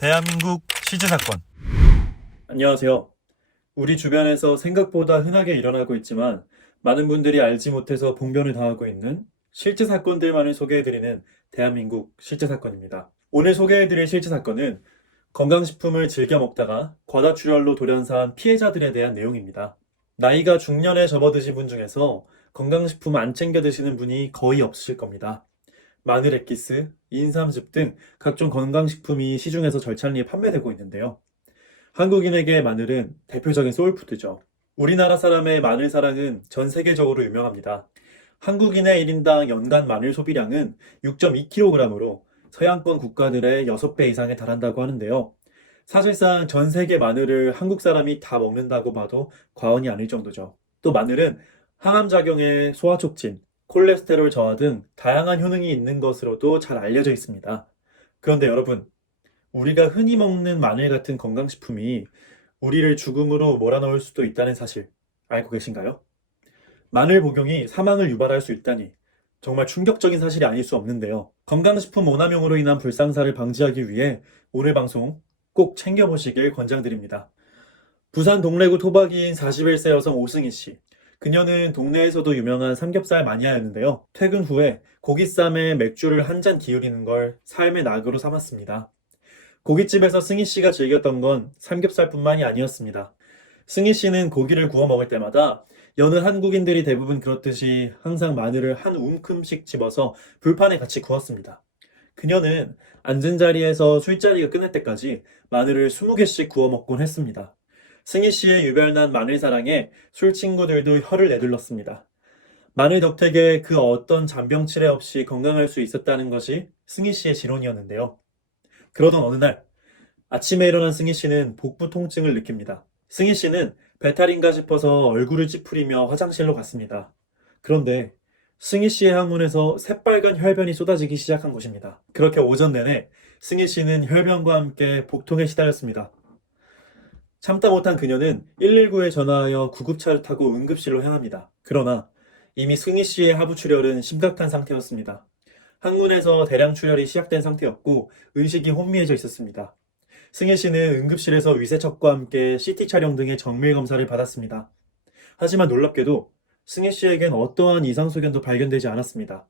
대한민국 실제 사건. 안녕하세요. 우리 주변에서 생각보다 흔하게 일어나고 있지만 많은 분들이 알지 못해서 봉변을 당하고 있는 실제 사건들만을 소개해드리는 대한민국 실제 사건입니다. 오늘 소개해드릴 실제 사건은 건강식품을 즐겨 먹다가 과다출혈로 돌연사한 피해자들에 대한 내용입니다. 나이가 중년에 접어드신 분 중에서 건강식품 안 챙겨 드시는 분이 거의 없으실 겁니다. 마늘 엑기스, 인삼즙 등 각종 건강식품이 시중에서 절찬리에 판매되고 있는데요. 한국인에게 마늘은 대표적인 소울푸드죠. 우리나라 사람의 마늘 사랑은 전 세계적으로 유명합니다. 한국인의 1인당 연간 마늘 소비량은 6.2kg으로 서양권 국가들의 6배 이상에 달한다고 하는데요. 사실상 전 세계 마늘을 한국 사람이 다 먹는다고 봐도 과언이 아닐 정도죠. 또 마늘은 항암작용에 소화촉진, 콜레스테롤 저하 등 다양한 효능이 있는 것으로도 잘 알려져 있습니다. 그런데 여러분, 우리가 흔히 먹는 마늘 같은 건강식품이 우리를 죽음으로 몰아넣을 수도 있다는 사실 알고 계신가요? 마늘 복용이 사망을 유발할 수 있다니 정말 충격적인 사실이 아닐 수 없는데요. 건강식품 오남용으로 인한 불상사를 방지하기 위해 오늘 방송 꼭 챙겨보시길 권장드립니다. 부산 동래구 토박이인 41세 여성 오승희 씨. 그녀는 동네에서도 유명한 삼겹살 마니아였는데요. 퇴근 후에 고기쌈에 맥주를 한 잔 기울이는 걸 삶의 낙으로 삼았습니다. 고깃집에서 승희 씨가 즐겼던 건 삼겹살뿐만이 아니었습니다. 승희 씨는 고기를 구워 먹을 때마다 여느 한국인들이 대부분 그렇듯이 항상 마늘을 한 움큼씩 집어서 불판에 같이 구웠습니다. 그녀는 앉은 자리에서 술자리가 끝날 때까지 마늘을 20개씩 구워 먹곤 했습니다. 승희 씨의 유별난 마늘 사랑에 술 친구들도 혀를 내둘렀습니다. 마늘 덕택에 그 어떤 잔병치레 없이 건강할 수 있었다는 것이 승희 씨의 지론이었는데요. 그러던 어느 날 아침에 일어난 승희 씨는 복부 통증을 느낍니다. 승희 씨는 배탈인가 싶어서 얼굴을 찌푸리며 화장실로 갔습니다. 그런데 승희 씨의 항문에서 새빨간 혈변이 쏟아지기 시작한 것입니다. 그렇게 오전 내내 승희 씨는 혈변과 함께 복통에 시달렸습니다. 참다 못한 그녀는 119에 전화하여 구급차를 타고 응급실로 향합니다. 그러나 이미 승희 씨의 하부 출혈은 심각한 상태였습니다. 항문에서 대량 출혈이 시작된 상태였고 의식이 혼미해져 있었습니다. 승희 씨는 응급실에서 위세척과 함께 CT 촬영 등의 정밀 검사를 받았습니다. 하지만 놀랍게도 승희 씨에겐 어떠한 이상 소견도 발견되지 않았습니다.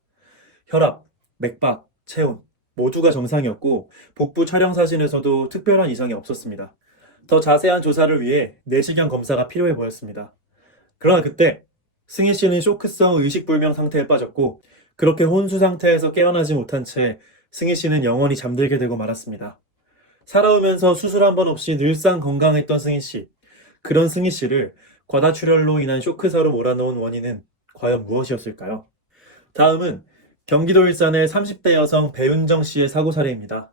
혈압, 맥박, 체온 모두가 정상이었고 복부 촬영 사진에서도 특별한 이상이 없었습니다. 더 자세한 조사를 위해 내시경 검사가 필요해 보였습니다. 그러나 그때 승희 씨는 쇼크성 의식불명 상태에 빠졌고 그렇게 혼수 상태에서 깨어나지 못한 채 승희 씨는 영원히 잠들게 되고 말았습니다. 살아오면서 수술 한 번 없이 늘상 건강했던 승희 씨. 그런 승희 씨를 과다출혈로 인한 쇼크사로 몰아넣은 원인은 과연 무엇이었을까요? 다음은 경기도 일산의 30대 여성 배윤정 씨의 사고 사례입니다.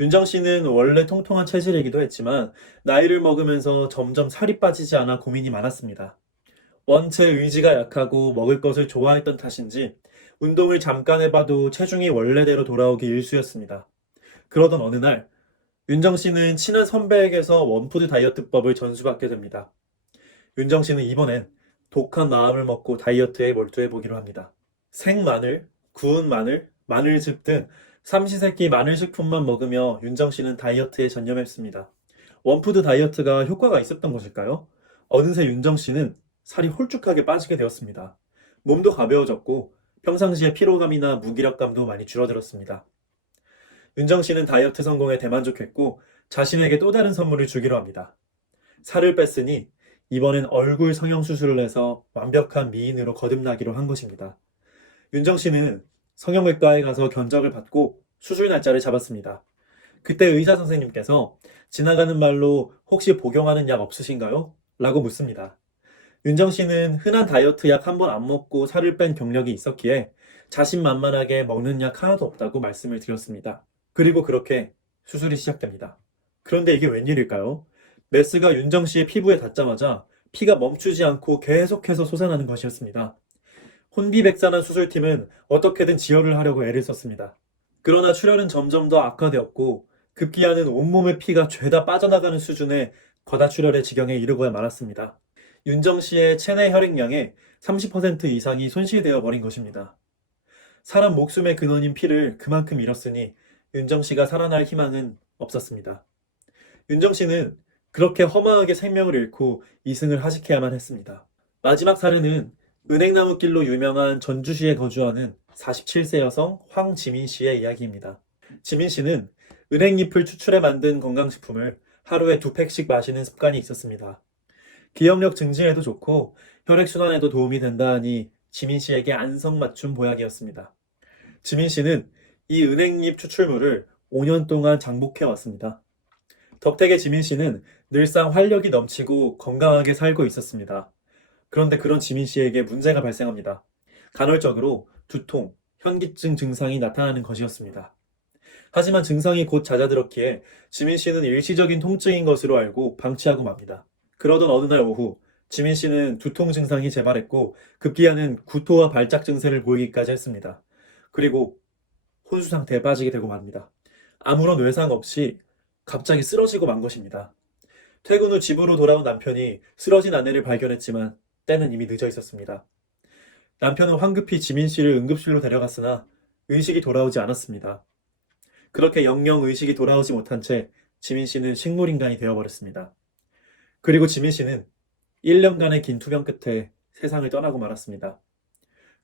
윤정 씨는 원래 통통한 체질이기도 했지만 나이를 먹으면서 점점 살이 빠지지 않아 고민이 많았습니다. 원체 의지가 약하고 먹을 것을 좋아했던 탓인지 운동을 잠깐 해봐도 체중이 원래대로 돌아오기 일쑤였습니다. 그러던 어느 날 윤정 씨는 친한 선배에게서 원푸드 다이어트법을 전수받게 됩니다. 윤정 씨는 이번엔 독한 마음을 먹고 다이어트에 몰두해 보기로 합니다. 생마늘, 구운 마늘, 마늘즙 등 삼시세끼 마늘 식품만 먹으며 윤정 씨는 다이어트에 전념했습니다. 원푸드 다이어트가 효과가 있었던 것일까요? 어느새 윤정 씨는 살이 홀쭉하게 빠지게 되었습니다. 몸도 가벼워졌고 평상시에 피로감이나 무기력감도 많이 줄어들었습니다. 윤정 씨는 다이어트 성공에 대만족했고 자신에게 또 다른 선물을 주기로 합니다. 살을 뺐으니 이번엔 얼굴 성형 수술을 해서 완벽한 미인으로 거듭나기로 한 것입니다. 윤정 씨는 성형외과에 가서 견적을 받고 수술 날짜를 잡았습니다. 그때 의사 선생님께서 지나가는 말로 혹시 복용하는 약 없으신가요? 라고 묻습니다. 윤정 씨는 흔한 다이어트 약 한 번 안 먹고 살을 뺀 경력이 있었기에 자신만만하게 먹는 약 하나도 없다고 말씀을 드렸습니다. 그리고 그렇게 수술이 시작됩니다. 그런데 이게 웬일일까요? 메스가 윤정 씨의 피부에 닿자마자 피가 멈추지 않고 계속해서 솟아나는 것이었습니다. 혼비백산한 수술팀은 어떻게든 지혈을 하려고 애를 썼습니다. 그러나 출혈은 점점 더 악화되었고 급기야는 온몸의 피가 죄다 빠져나가는 수준의 과다출혈의 지경에 이르고야 말았습니다. 윤정 씨의 체내 혈액량의 30% 이상이 손실되어 버린 것입니다. 사람 목숨의 근원인 피를 그만큼 잃었으니 윤정 씨가 살아날 희망은 없었습니다. 윤정 씨는 그렇게 허망하게 생명을 잃고 이승을 하직해야만 했습니다. 마지막 사례는 은행나무길로 유명한 전주시에 거주하는 47세 여성 황지민 씨의 이야기입니다. 지민 씨는 은행잎을 추출해 만든 건강식품을 하루에 2팩씩 마시는 습관이 있었습니다. 기억력 증진에도 좋고 혈액순환에도 도움이 된다니 지민 씨에게 안성맞춤 보약이었습니다. 지민 씨는 이 은행잎 추출물을 5년 동안 장복해 왔습니다. 덕택의 지민 씨는 늘상 활력이 넘치고 건강하게 살고 있었습니다. 그런데 그런 지민 씨에게 문제가 발생합니다. 간헐적으로 두통, 현기증 증상이 나타나는 것이었습니다. 하지만 증상이 곧 잦아들었기에 지민 씨는 일시적인 통증인 것으로 알고 방치하고 맙니다. 그러던 어느 날 오후, 지민 씨는 두통 증상이 재발했고 급기야는 구토와 발작 증세를 보이기까지 했습니다. 그리고 혼수 상태에 빠지게 되고 맙니다. 아무런 외상 없이 갑자기 쓰러지고 만 것입니다. 퇴근 후 집으로 돌아온 남편이 쓰러진 아내를 발견했지만 때는 이미 늦어 있었습니다. 남편은 황급히 지민 씨를 응급실로 데려갔으나 의식이 돌아오지 않았습니다. 그렇게 영영 의식이 돌아오지 못한 채 지민 씨는 식물인간이 되어버렸습니다. 그리고 지민 씨는 1년간의 긴 투병 끝에 세상을 떠나고 말았습니다.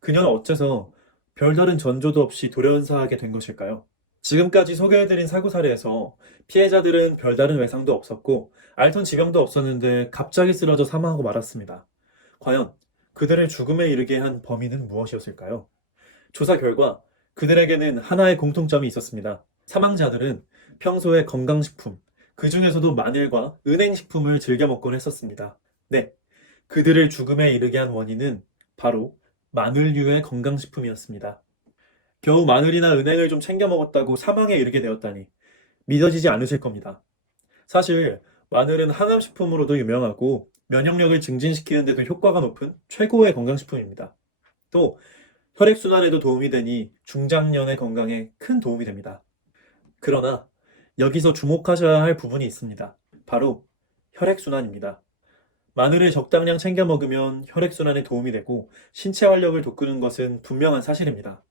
그녀는 어째서 별다른 전조도 없이 돌연사하게 된 것일까요? 지금까지 소개해드린 사고 사례에서 피해자들은 별다른 외상도 없었고 앓던 지병도 없었는데 갑자기 쓰러져 사망하고 말았습니다. 과연 그들을 죽음에 이르게 한 범인은 무엇이었을까요? 조사 결과 그들에게는 하나의 공통점이 있었습니다. 사망자들은 평소에 건강식품, 그 중에서도 마늘과 은행식품을 즐겨 먹곤 했었습니다. 네, 그들을 죽음에 이르게 한 원인은 바로 마늘류의 건강식품이었습니다. 겨우 마늘이나 은행을 좀 챙겨 먹었다고 사망에 이르게 되었다니 믿어지지 않으실 겁니다. 사실 마늘은 항암식품으로도 유명하고 면역력을 증진시키는 데도 효과가 높은 최고의 건강식품입니다. 또 혈액순환에도 도움이 되니 중장년의 건강에 큰 도움이 됩니다. 그러나 여기서 주목하셔야 할 부분이 있습니다. 바로 혈액순환입니다. 마늘을 적당량 챙겨 먹으면 혈액순환에 도움이 되고 신체 활력을 돋구는 것은 분명한 사실입니다.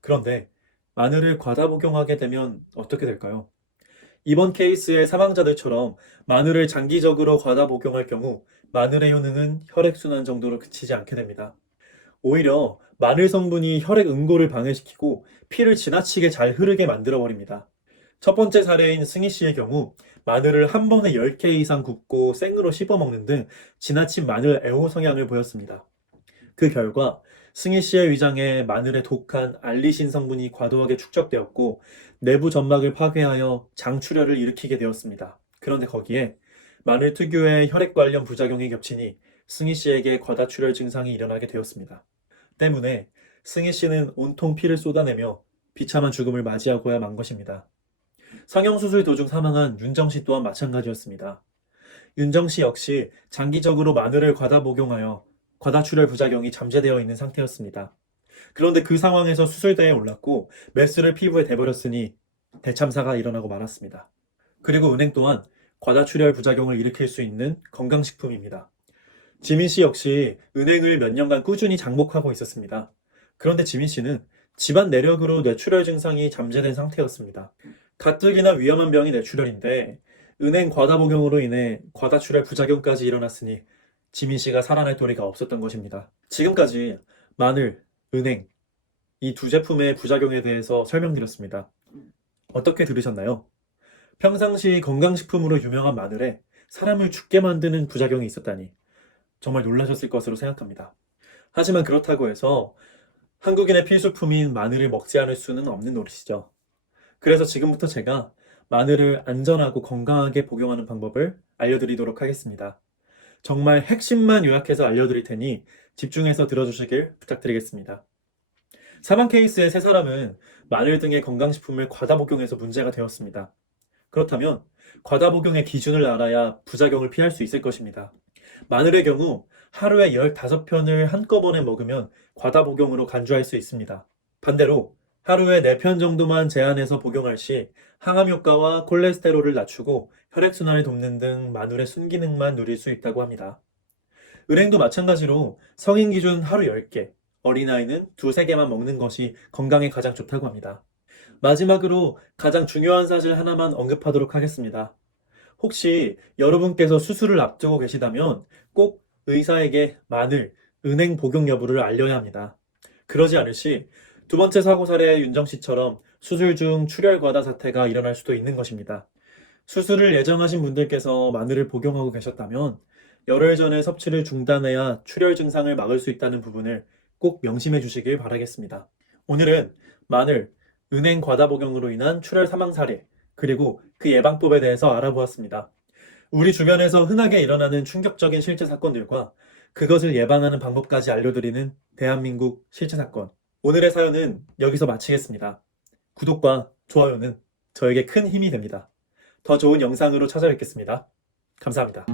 그런데 마늘을 과다 복용하게 되면 어떻게 될까요? 이번 케이스의 사망자들처럼 마늘을 장기적으로 과다 복용할 경우 마늘의 효능은 혈액순환 정도로 그치지 않게 됩니다. 오히려 마늘 성분이 혈액 응고를 방해시키고 피를 지나치게 잘 흐르게 만들어버립니다. 첫 번째 사례인 승희 씨의 경우 마늘을 한 번에 10개 이상 굽고 생으로 씹어 먹는 등 지나친 마늘 애호 성향을 보였습니다. 그 결과 승희 씨의 위장에 마늘의 독한 알리신 성분이 과도하게 축적되었고 내부 점막을 파괴하여 장출혈을 일으키게 되었습니다. 그런데 거기에 마늘 특유의 혈액 관련 부작용이 겹치니 승희 씨에게 과다출혈 증상이 일어나게 되었습니다. 때문에 승희 씨는 온통 피를 쏟아내며 비참한 죽음을 맞이하고야 만 것입니다. 성형수술 도중 사망한 윤정 씨 또한 마찬가지였습니다. 윤정 씨 역시 장기적으로 마늘을 과다 복용하여 과다출혈 부작용이 잠재되어 있는 상태였습니다. 그런데 그 상황에서 수술대에 올랐고 메스를 피부에 대버렸으니 대참사가 일어나고 말았습니다. 그리고 은행 또한 과다출혈 부작용을 일으킬 수 있는 건강식품입니다. 지민 씨 역시 은행을 몇 년간 꾸준히 장복하고 있었습니다. 그런데 지민 씨는 집안 내력으로 뇌출혈 증상이 잠재된 상태였습니다. 가뜩이나 위험한 병이 뇌출혈인데 은행 과다 복용으로 인해 과다출혈 부작용까지 일어났으니 지민 씨가 살아날 도리가 없었던 것입니다. 지금까지 마늘, 은행, 이 두 제품의 부작용에 대해서 설명드렸습니다. 어떻게 들으셨나요? 평상시 건강식품으로 유명한 마늘에 사람을 죽게 만드는 부작용이 있었다니 정말 놀라셨을 것으로 생각합니다. 하지만 그렇다고 해서 한국인의 필수품인 마늘을 먹지 않을 수는 없는 노릇이죠. 그래서 지금부터 제가 마늘을 안전하고 건강하게 복용하는 방법을 알려드리도록 하겠습니다. 정말 핵심만 요약해서 알려드릴 테니 집중해서 들어주시길 부탁드리겠습니다. 사망 케이스의 세 사람은 마늘 등의 건강식품을 과다 복용해서 문제가 되었습니다. 그렇다면 과다 복용의 기준을 알아야 부작용을 피할 수 있을 것입니다. 마늘의 경우 하루에 15편을 한꺼번에 먹으면 과다 복용으로 간주할 수 있습니다. 반대로 하루에 4편 정도만 제한해서 복용할 시 항암 효과와 콜레스테롤을 낮추고 혈액순환을 돕는 등 마늘의 순기능만 누릴 수 있다고 합니다. 은행도 마찬가지로 성인 기준 하루 10개, 어린아이는 2-3개만 먹는 것이 건강에 가장 좋다고 합니다. 마지막으로 가장 중요한 사실 하나만 언급하도록 하겠습니다. 혹시 여러분께서 수술을 앞두고 계시다면 꼭 의사에게 마늘, 은행 복용 여부를 알려야 합니다. 그러지 않을 시 두 번째 사고 사례의 윤정 씨처럼 수술 중 출혈 과다 사태가 일어날 수도 있는 것입니다. 수술을 예정하신 분들께서 마늘을 복용하고 계셨다면 열흘 전에 섭취를 중단해야 출혈 증상을 막을 수 있다는 부분을 꼭 명심해 주시길 바라겠습니다. 오늘은 마늘, 은행 과다 복용으로 인한 출혈 사망 사례, 그리고 그 예방법에 대해서 알아보았습니다. 우리 주변에서 흔하게 일어나는 충격적인 실제 사건들과 그것을 예방하는 방법까지 알려드리는 대한민국 실제 사건. 오늘의 사연은 여기서 마치겠습니다. 구독과 좋아요는 저에게 큰 힘이 됩니다. 더 좋은 영상으로 찾아뵙겠습니다. 감사합니다.